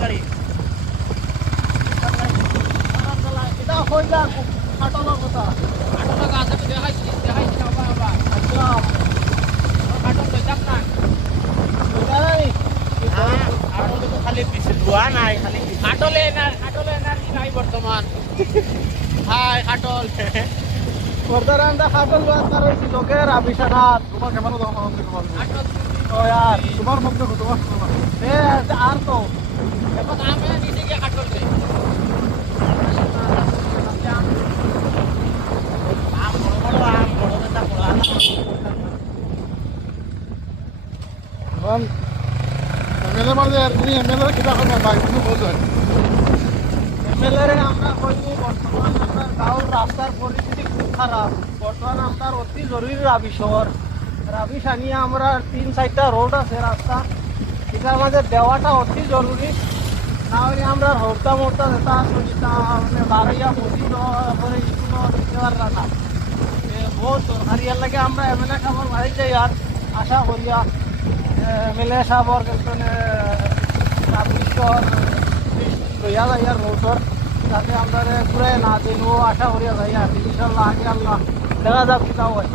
গাড়ি এটা হই যা কাটলার কথা আটটা গাছ আমি দেখাইছি না বাবা আচ্ছা কাটন লইতাম না এই আটলে তো খালি পিছে ধোয়া নাই খালি আটলে এনার্জি নাই বর্তমান হাই আটল বর্দারান্দা খাটল বাত করাইছি লোকের আবিষ্কার তোমার কেমন দাম আমাকে বলবে আটল ও यार তোমার মধ্যে তোমার এ আর তো এখন আমি নিচে গিয়ে আটল দে আম বড় নেতা পড়া এখন এমএলএ মানে তুমি এমএলএ কিবা করবা ভাই তুমি বোঝো এমএলএ আমরা কইনি বর্তমান আমরা গাঁওর রাস্তার পরিস্থিতি খুব খারাপ বর্তমান আমরা অতি জরুরি রাবি সানিয়ে আমরা 3-4টা রোড আছে রাস্তা এটা আমাদের দেওয়াটা অতি জরুরি না হলে আমরা হরতা মরতা যেটা চলিতা মানে 12-25 করে স্কুল দিতে পারলাম না বহুত দরকারি এর লাগে আমরা এমএলএ খাবার বাড়ি যাই আর আশা করিয়া এমএলএ সাহেবর কিন্তু রাবিশ্বর লইয়া যাই আর রোডর যাতে আমরা ঘুরে না দিন ও আশা করিয়া যাই আর ইনশাল্লাহ আগে আল্লাহ দেখা যাক কিতা হয়